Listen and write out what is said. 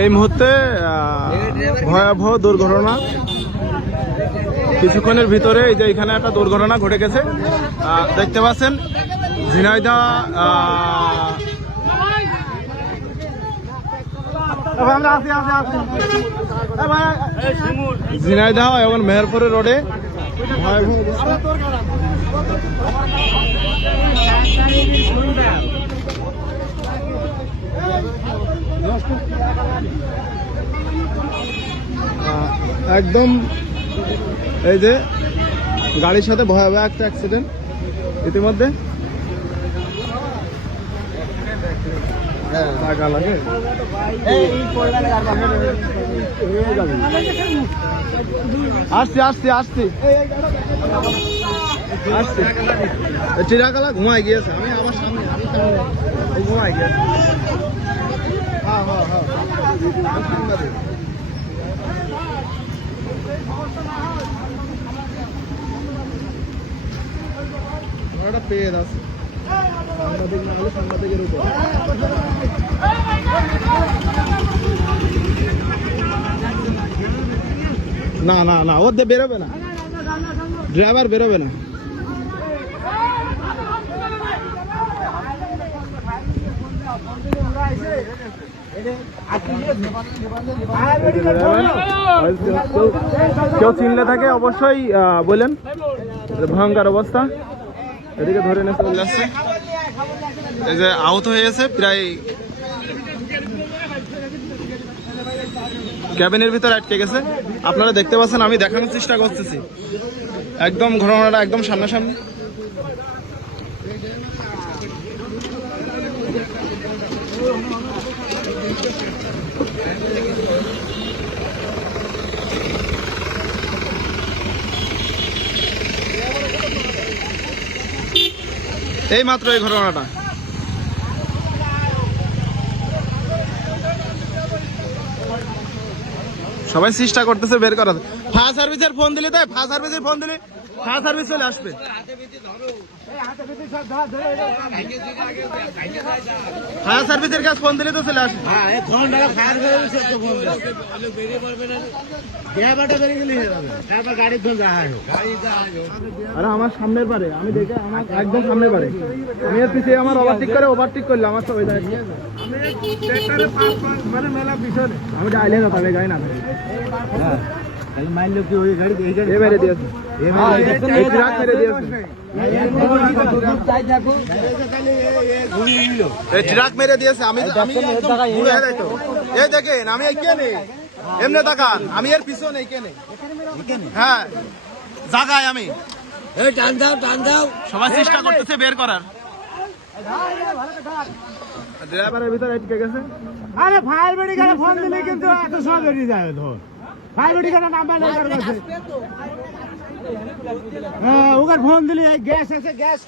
এই মুহূর্তে ভয়াবহ দুর্ঘটনা। কিছুক্ষণের ভিতরে এই যে এখানে একটা দুর্ঘটনা ঘটে গেছে, দেখতে পাচ্ছেন। ঝিনাইদহ এবং মেহেরপুরের রোডে ভয়াবহ অবস্থা। একদম এই যে গাড়ির সাথে ভয়াবহ একটা অ্যাক্সিডেন্ট ইতিমধ্যে। আসছি আসছি আসছি আসছি। চিরাকালা ঘুমাই গিয়েছে, আমি আমার সামনে ঘুমাই গিয়েছে। হ্যাঁ হ্যাঁ হ্যাঁ একটা পেয়ে আছে সাংবাদিক, না হলে সাংবাদিকের উপর। না না না, ওদের বেরোবে না, ড্রাইভার বেরোবে না। কেউ চিনলে থাকে অবশ্যই বলেন। ভয়ঙ্কর অবস্থা, এদিকে ধরে নিয়ে চলে যাচ্ছে। এই যে আহত হয়ে গেছে, প্রায় ক্যাবিনের ভিতরে আটকে গেছে। আপনারা দেখতে পাচ্ছেন, আমি দেখানোর চেষ্টা করতেছি। একদম ঘটনাটা একদম সামনাসামনি। এই মাত্র এই ঘটনাটা। সবাই চেষ্টা করতেছে বের করার। ফায়ার সার্ভিসের ফোন দিলে, তাই ফায়ার সার্ভিসের ফোন দিলে ফায়ার সার্ভিস চলে আসবে। ফায়ার সার্ভিসের কাছে ফোন দিলে তো চলে আসবে। আরে আমার সামনের পারে, আমি দেখে আমার একদম সামনের পারে, আমি এর পিছিয়ে আমার ওভারটেক করলে আমার সবাই যায়। আমি ডাইলে না তবে গাড়ি না মাইল কি ওই গাড়ি মেরে দিয়েছে, ট্রাক মেরে দিয়েছে, ট্রাক মেরে দিয়েছে। আমি এই দেখেন, আমি কেনে এমনি তাকান, আমি এর পিছনে কেনে, হ্যাঁ জাগায় আমি। টান দাও টান দাও, সবাই চেষ্টা করতেছে বের করার। ড্রাইভারের ভিতরে আটকে গেছে। আরে ফায়ার ব্রিগেডে ফোন দিলে কিন্তু এত সহজ বেরিয়ে যাবে। ধর ফায়ার ব্রিগেডের নাম্বার নেই কার কাছে। হ্যাঁ ওখানে ফোন দিলে গ্যাস আছে, গ্যাস